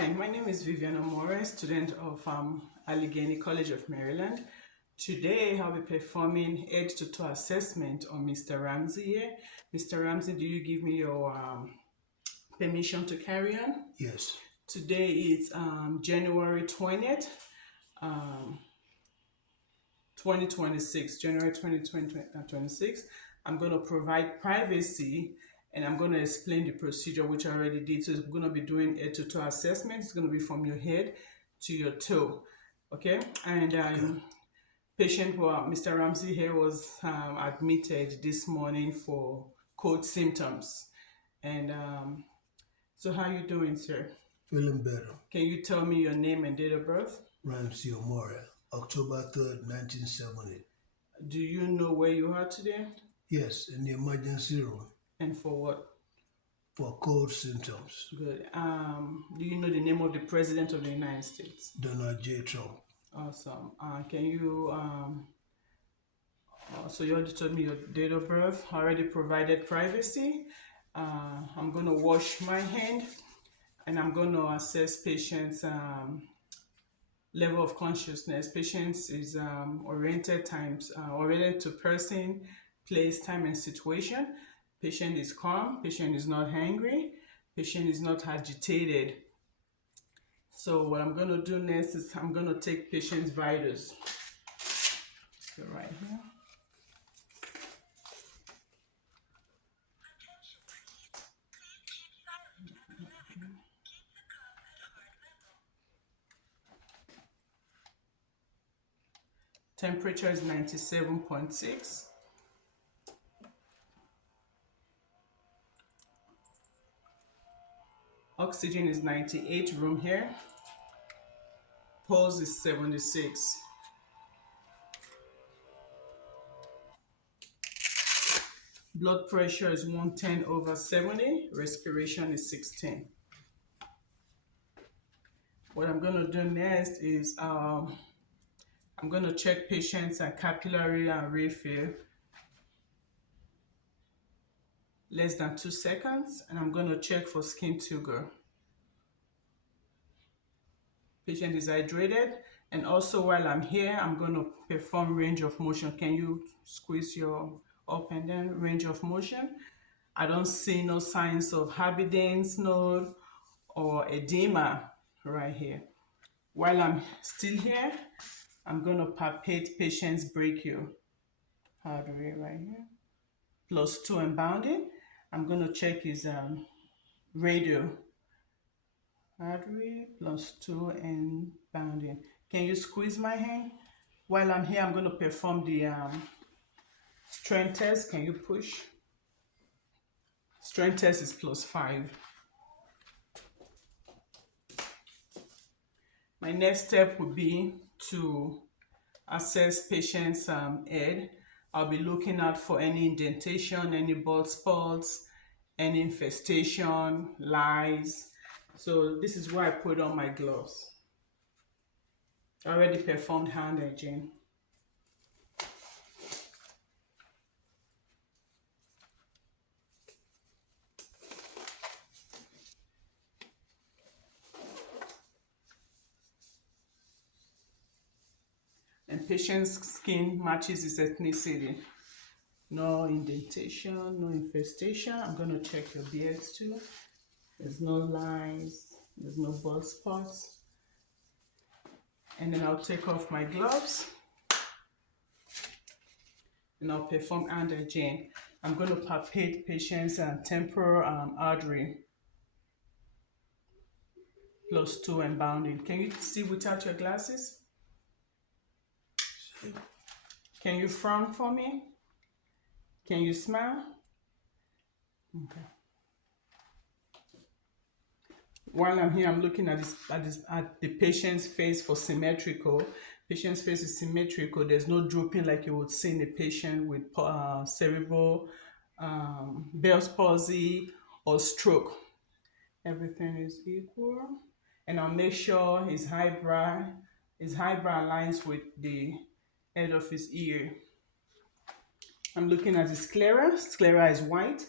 Hi, my name is Viviana Morris, student of Allegheny College of Maryland. Today, I'll be performing head to toe assessment on Mr. Ramsey here. Mr. Ramsey, do you give me your permission to carry on? Yes. Today is January 20th, um, 2026, January 2026. I'm going to provide privacy and I'm going to explain the procedure, which I already did. So we're going to be doing a toe assessment. It's going to be from your head to your toe. Okay. And patient, Mr. Ramsey here was admitted this morning for cold symptoms. And so how you doing, sir? Feeling better. Can you tell me your name and date of birth? Ramsey Omora, October 3rd, 1970. Do you know where you are today? Yes, in the emergency room And for what? for cold symptoms. Good. Do you know the name of the President of the United States? Donald J. Trump. Awesome. Can you, so you already told me your date of birth, already provided privacy. I'm going to wash my hand and I'm going to assess patient's level of consciousness. Patients is oriented to person, place, time, and situation. Patient is calm. Patient is not angry. Patient is not agitated. So what I'm going to do next is I'm going to take patient's vitals. So right here. Temperature is 97.6. Oxygen is 98, room here. Pulse is 76. Blood pressure is 110/70. Respiration is 16. What I'm going to do next is I'm going to check patient's capillary refill. Less than 2 seconds, and I'm going to check for skin turgor. Patient is hydrated, and also while I'm here, I'm going to perform range of motion. Can you squeeze your up and down range of motion? I don't see no signs of Haberdaine's node or edema right here. While I'm still here, I'm going to palpate patient's brachial artery right here. +2 and bounding. I'm going to check his radial artery +2 and bounding. Can you squeeze my hand? While I'm here, I'm going to perform the strength test. Can you push? Strength test is +5. My next step would be to assess patient's head. I'll be looking out for any indentation, any bald spots, any infestation, lice. So this is why I put on my gloves. I already performed hand hygiene. And patient's skin matches his ethnicity. No indentation, no infestation. I'm going to check your beards too. There's no lines, there's no bald spots. And then I'll take off my gloves and I'll perform hand hygiene. I'm going to palpate patient's temporal artery +2 and bounding. Can you see without your glasses? Can you frown for me? Can you smile? Okay. While I'm here, I'm looking at the patient's face for symmetrical. Patient's face is symmetrical. There's no drooping like you would see in a patient with cerebral Bell's palsy or stroke. Everything is equal. And I'll make sure his eyebrow aligns with the head of his ear. I'm looking at his sclera. Sclera is white.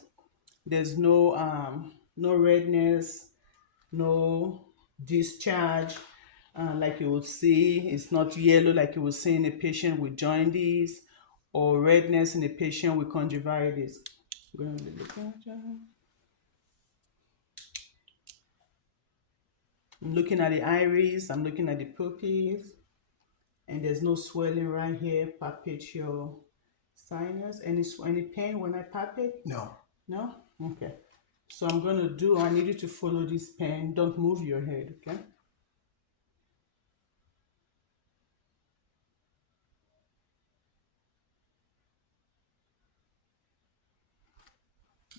There's no redness, no discharge, like you would see. It's not yellow like you would see in a patient with jaundice, or redness in a patient with conjunctivitis. I'm going to look at that. I'm looking at the iris, I'm looking at the pupils, and there's no swelling right here. Palpate your sinus. Any pain when I palpate? No. No? Okay. So I'm gonna do, I need you to follow this pen. Don't move your head, okay?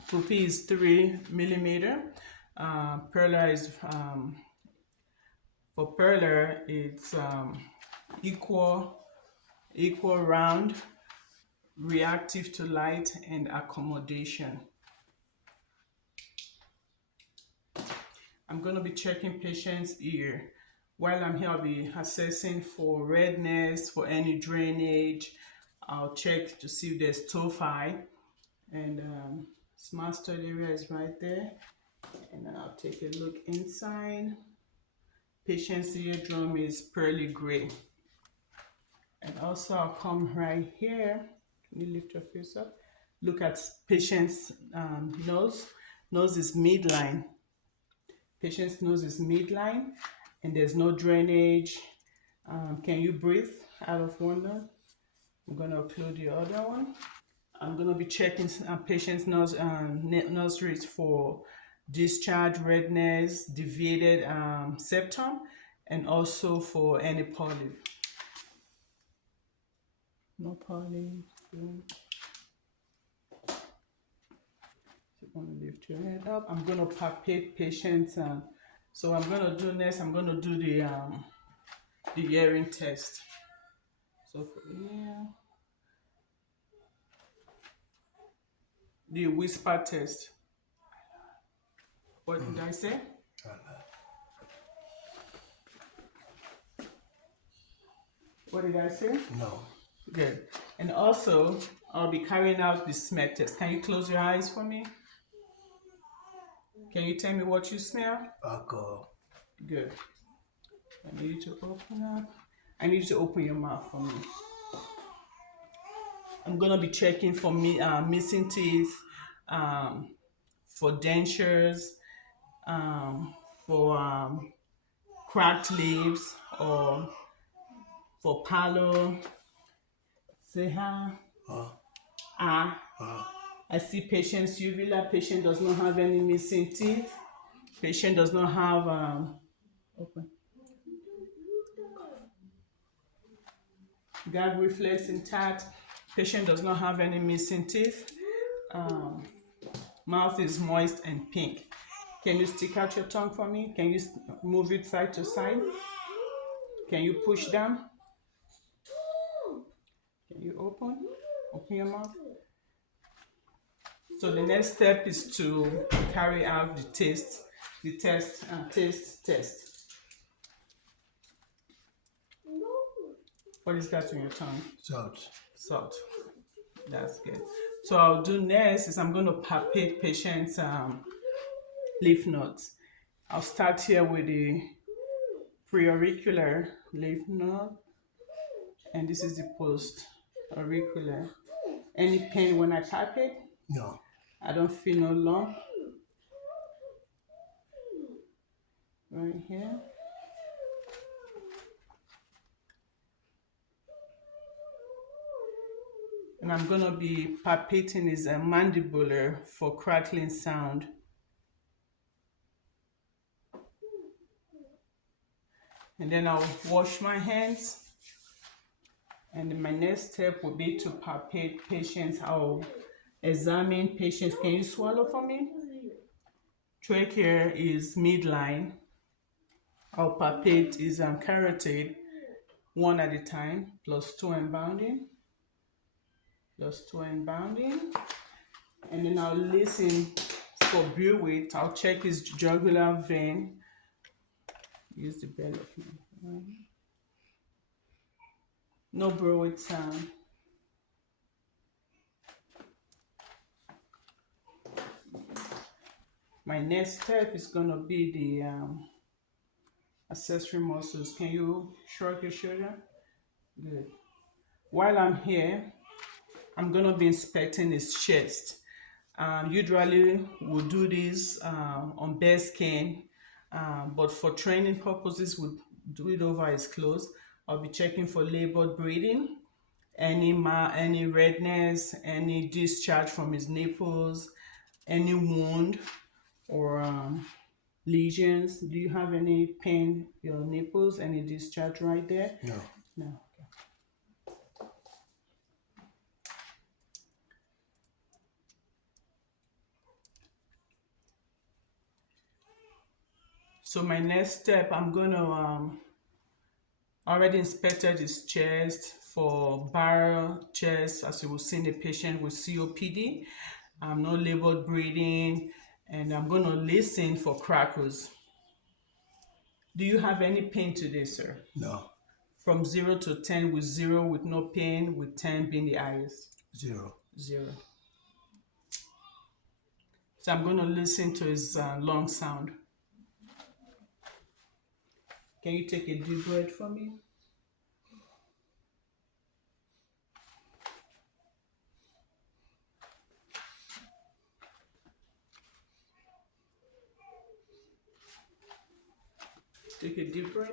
Pupil is 3 millimeter. Perla is, for Perla, it's equal round, reactive to light, and accommodation. I'm going to be checking patient's ear. While I'm here, I'll be assessing for redness, for any drainage. I'll check to see if there's tophi, and small stud area is right there. And then I'll take a look inside. Patient's eardrum is pearly gray. And also I'll come right here. Can you lift your face up? Look at patient's nose. Nose is midline. Patient's nose is midline, and there's no drainage. Can you breathe out of one nose? I'm going to occlude the other one. I'm going to be checking patient's nostrils for discharge, redness, deviated septum, and also for any polyp. No polyp. Good. I'm going to lift your head up. I'm going to palpate patients. So I'm going to do next. I'm going to do the hearing test. So for ear, the whisper test. What did I say? What did I say? No. Good. And also, I'll be carrying out the smell test. Can you close your eyes for me? Can you tell me what you smell? Alcohol. Good. I need you to open up. I need you to open your mouth for me. I'm gonna be checking for missing teeth, for dentures, for cracked lips, or for pallor. Say hi. I see patient's uvula. Patient does not have any missing teeth. Patient does not have open. Gag reflex intact. Patient does not have any missing teeth. Mouth is moist and pink. Can you stick out your tongue for me? Can you move it side to side? Can you push down? Can you open your mouth? So the next step is to carry out the taste test. What is that on your tongue? Salt. That's good. So I'll do next is I'm going to palpate patient's lymph nodes. I'll start here with the preauricular lymph node, and this is the post-auricular. Any pain when I palpate? No. I don't feel no lump. Right here. And I'm gonna be palpating his mandibular for crackling sound. And then I'll wash my hands. And then my next step will be to palpate patients. I'll examine patients. Can you swallow for me? Trachea is midline. I'll palpate his carotid one at a time, +2 and bounding. +2 and bounding. And then I'll listen for Buwick. I'll check his jugular vein. Use the belly of my hand. No Buwick sound. My next step is gonna be accessory muscles. Can you shrug your shoulder? Good. While I'm here, I'm gonna be inspecting his chest. Usually we'll do this on bare skin, but for training purposes, we'll do it over his clothes. I'll be checking for labored breathing, any redness, any discharge from his nipples, any wound or lesions. Do you have any pain, your nipples, any discharge right there? No. No. Okay. So my next step, I'm gonna already inspected his chest for barrel chest, as you will see in a patient with COPD. No labored breathing, and I'm gonna listen for crackles. Do you have any pain today, sir? No. From 0 to 10, with 0 with no pain, with 10 being the highest. 0. 0. So I'm gonna listen to his lung sound. Can you take a deep breath for me? Take a deep breath.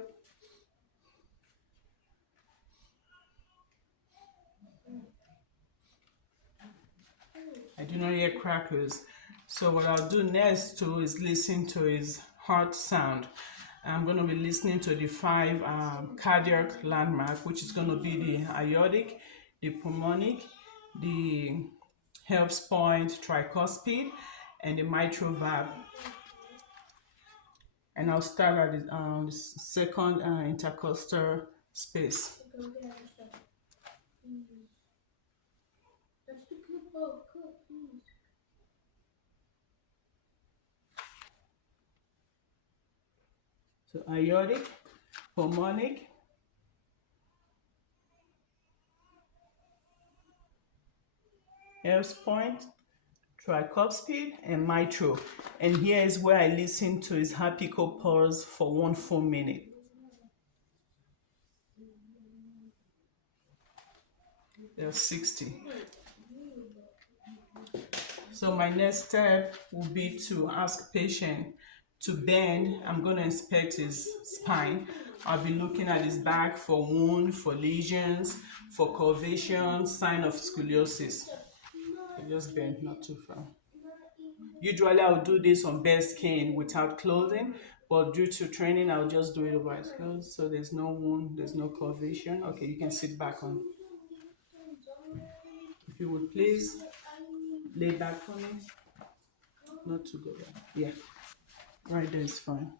I do not hear crackles. So what I'll do next too is listen to his heart sound. I'm going to be listening to the 5 cardiac landmark, which is going to be the aortic, the pulmonic, the Helps point, tricuspid, and the mitral valve. And I'll start at the second intercostal space. So aortic, pulmonic, Helps point, tricuspid, and mitral. And here is where I listen to his heart pico pulse for 1 full minute. There's 60. So my next step will be to ask patient to bend. I'm going to inspect his spine. I'll be looking at his back for wound, for lesions, for curvature, sign of scoliosis. Just bend, not too far. Usually I'll do this on bare skin without clothing, but due to training, I'll just do it over his clothes. So there's no wound, there's no curvature. Okay, you can sit back on. If you would please lay back for me. Not to go there. Yeah. Right there is fine.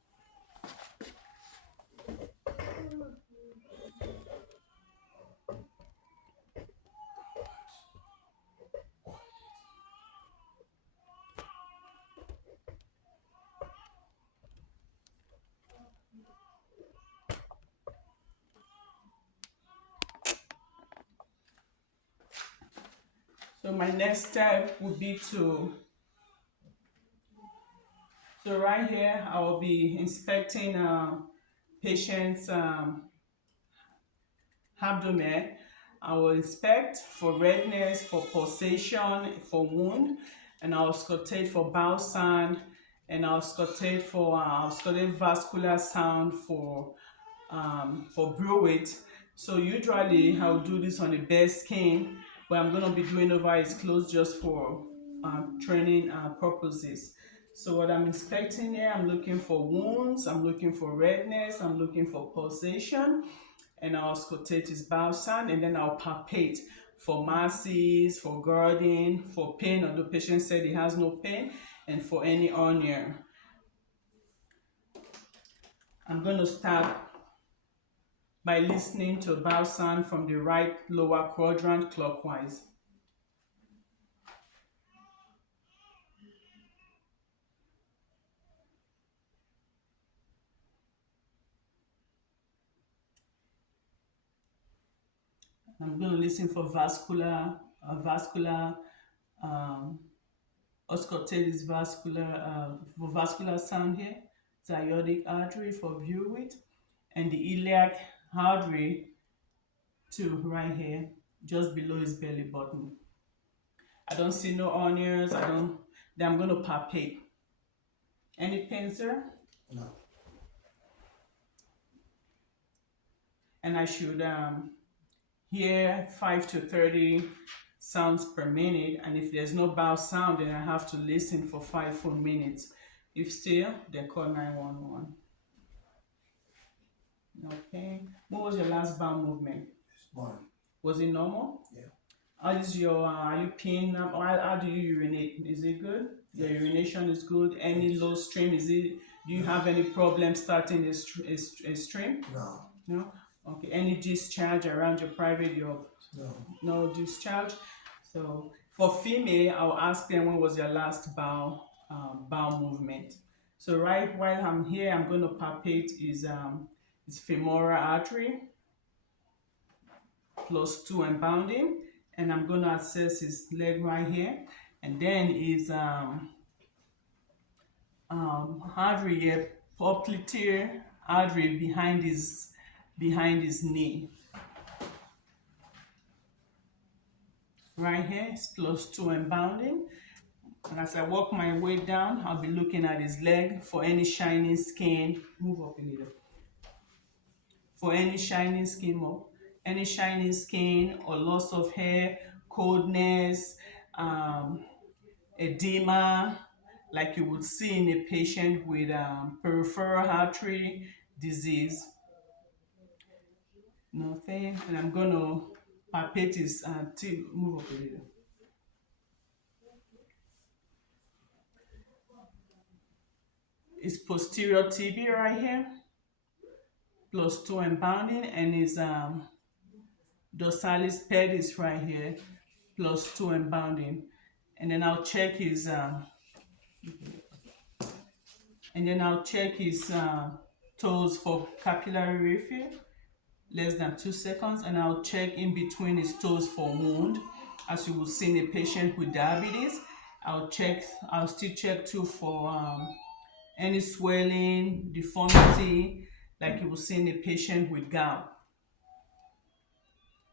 So my next step would be so right here, I will be inspecting patient's abdomen. I will inspect for redness, for pulsation, for wound, and I'll auscultate for bowel sound, and I'll auscultate for vascular sound for bruit. So usually I'll do this on the bare skin, but I'm gonna be doing over his clothes just for training purposes. So what I'm inspecting here, I'm looking for wounds, I'm looking for redness, I'm looking for pulsation, and I'll auscultate his bowel sound, and then I'll palpate for masses, for GERDing, for pain, although the patient said he has no pain, and for any hernia. I'm going to start by listening to bowel sound from the right lower quadrant clockwise. I'm going to listen for auscultate is vascular sound here. aortic artery for view width, and the iliac artery too, right here, just below his belly button. I don't see no onions. Then I'm going to palpate. Any pain, sir? No. And I should hear 5 to 30 sounds per minute. And if there's no bowel sound, then I have to listen for 5 full minutes. If still, then call 911. Okay. What was your last bowel movement? It's one. Was it normal? Yeah. How is your, are you peeing? How do you urinate? Is it good? Your urination is good? Any low stream? Do you have any problem starting a stream? No. No? Okay. Any discharge around your private? No. No discharge? So for female, I'll ask them when was your last bowel movement. So right while I'm here, I'm going to palpate his femoral artery, +2 and bounding, and I'm going to assess his leg right here, and then his artery here, popliteal artery behind his knee. Right here, it's +2 and bounding. And as I walk my way down, I'll be looking at his leg for any shining skin. Move up a little. For any shining skin, any shining skin or loss of hair, coldness, edema, like you would see in a patient with peripheral artery disease. Nothing. And I'm going to palpate his move up a little. His posterior tibia right here, +2 and bounding, and his dorsalis pedis right here, +2 and bounding. And then I'll check his toes for capillary refill, less than 2 seconds, and I'll check in between his toes for wound. As you will see in a patient with diabetes, I'll still check too for any swelling, deformity, like you will see in a patient with gout.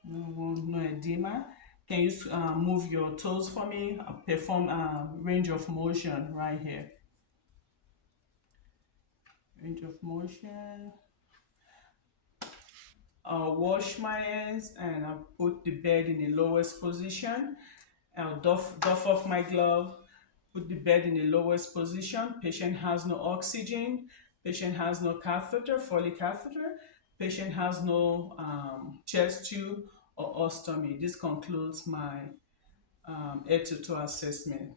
No edema. Can you move your toes for me? I'll perform range of motion right here. Range of motion. I'll wash my hands and I'll put the bed in the lowest position. I'll doff off my glove, put the bed in the lowest position. Patient has no oxygen. Patient has no catheter, Foley catheter. Patient has no chest tube or ostomy. This concludes my head-to-toe assessment.